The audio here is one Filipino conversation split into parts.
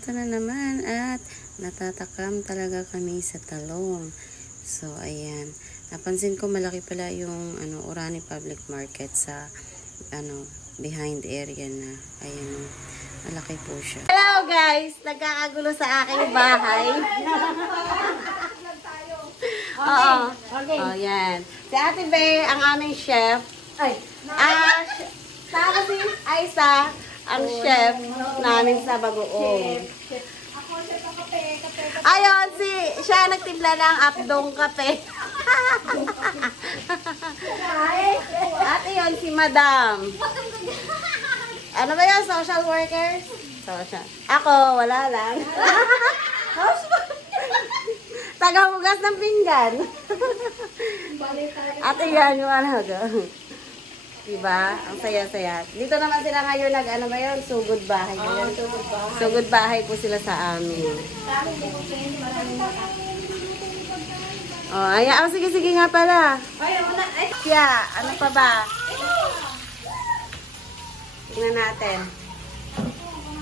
eto na naman at natatakam talaga kami sa talong. So, ayan. Napansin ko malaki pala yung Orani Public Market sa behind area na. Ayan. Malaki po siya. Hello guys! Nagkakagulo sa aking bahay. Oo. Okay. Oh, yan. Si Ate Be, ang aming chef. Ay. Tapos si Aisa, ang chef namin sa Bagoong. Ako, chef ang kape. Ayun, siya nagtimpla ng apdong kape. At yun, si Madam. Ano ba yun? Social workers? Social. Ako, wala lang. Tagahugas ng pinggan. At yan yung diba? Ang saya-saya. Dito naman sila ngayon sugod bahay. Sugod bahay po sila sa amin. Oh, ayan. Sige nga pala. Yeah, ano pa ba? Tingnan natin.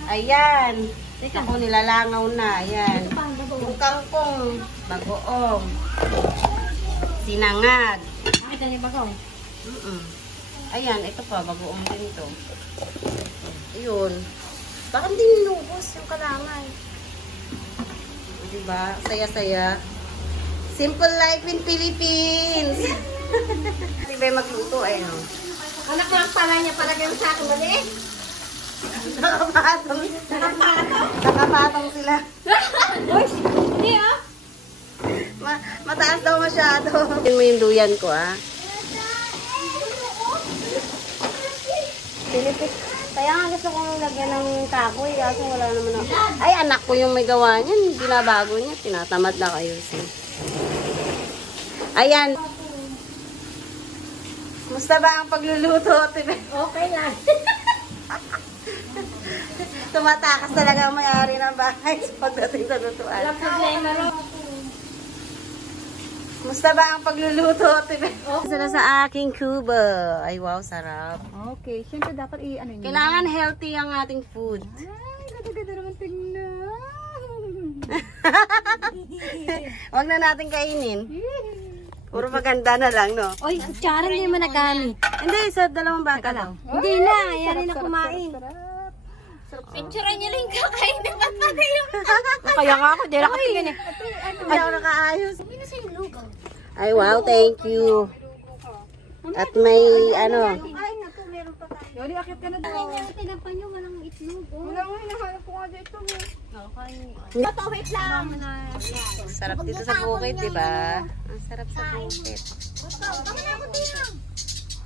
Ayan. Ako nilalangaw na. Ayan. Yung kangkong. Bagoong. Sinangag. Ito niya bagoong. Ayan, ito pa. Bagoong din ito. Ayun. Bakit hindi nilubos yung kalamay? Diba? Saya-saya. Simple life in Philippines. Diba magluto? Ayun. Anak lang pala niya para ganun sa akin. Mali eh. Nakapatong. Nakapatong sila. Uy, hindi ah. Mataas daw masyado. Tingnan mo yung duyan ko Pilipit. Kaya nga gusto kong lagyan ng kahoy. Kaso wala naman ako. Ay, anak ko yung may gawa niyan. Binabago niya. Tinatamad na kayo. Ayan. Musta ba ang pagluluto? Okay lang. Tumatakas talaga ang may-ari ng bahay sa pagdating sa lutuan. Walang problema ro. Musta ba ang pagluluto? Sila sa aking kubo. Ay, wow, sarap. Okay, syempre dapat niyo. Kailangan healthy ang ating food. Ay, ganda naman tingnan. Huwag na natin kainin. Puro maganda na lang, no? Oy, kutsara hindi mo nagamit. Hindi, sa dalawang bata lang. Hindi na, yan na kumain. Picture niyo lang kakain na ba't pa kayo? Kaya nga ako, di nakatingin eh. Hindi ako nakaayos. Sabi na sa'yo lugaw. Ay, wow, thank you. At may, Ay, naku, meron pa tayo. Yoli, akit ka na daw. Ay, nga, tinapan nyo, walang itlog. Wala nga, hinahanap ko nga dito. Ito, wait lang. sarap dito sa bukid, di ba? Ang sarap sa bukid. Kami na ako dito.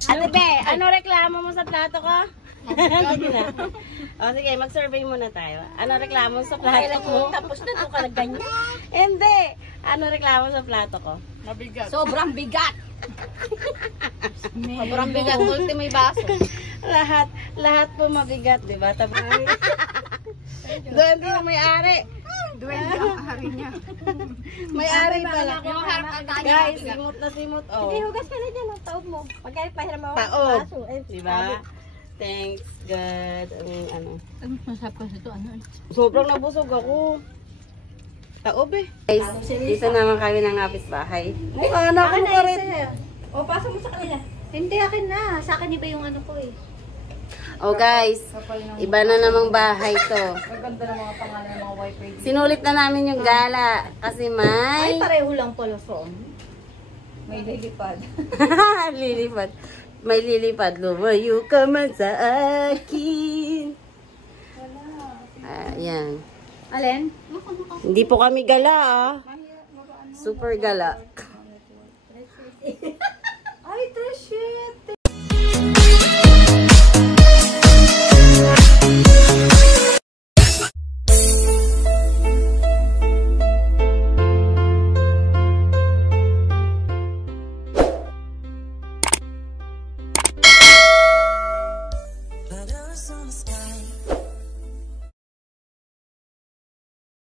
Ate Be, ano reklamo mo sa plato ko? Hindi na. O sige, mag-survey muna tayo. Ano reklamo sa plato ko? Tapos na doon ka na ganyan. Hindi. Ano reklamo sa plato ko? Mabigat. Sobrang bigat. Sobrang bigat. Ulti may baso. Lahat po mabigat, di ba? Tapos, doon din ang may-ari. Duwende ang hari niya. May-ari pala. Yung harap agad. Guys, simot na simot. Oh. Hindi, hugas ka na dyan ang taob mo. Pagkaya pahiram mo ang Taob. baso. Di ba? Thanks God. Ang Ano masarap kasi ito? Ano? sobrang nabusog ako. Taob eh. Guys, dito naman kami ng kapitbahay. Anak ko pa rin. O, pasok mo sa kanila. Hindi, akin na. Sa akin iba yung ano ko eh. Oh guys, iba na namang bahay to. Maganda ng mga pangalan ng mga wifi. Sinulit na namin yung gala kasi Ay, may pareho lang pala so. May lilipad. lilipad. May lilipad. Lumayo ka man sa akin. Ayan. Alin? Hindi po kami gala Super gala.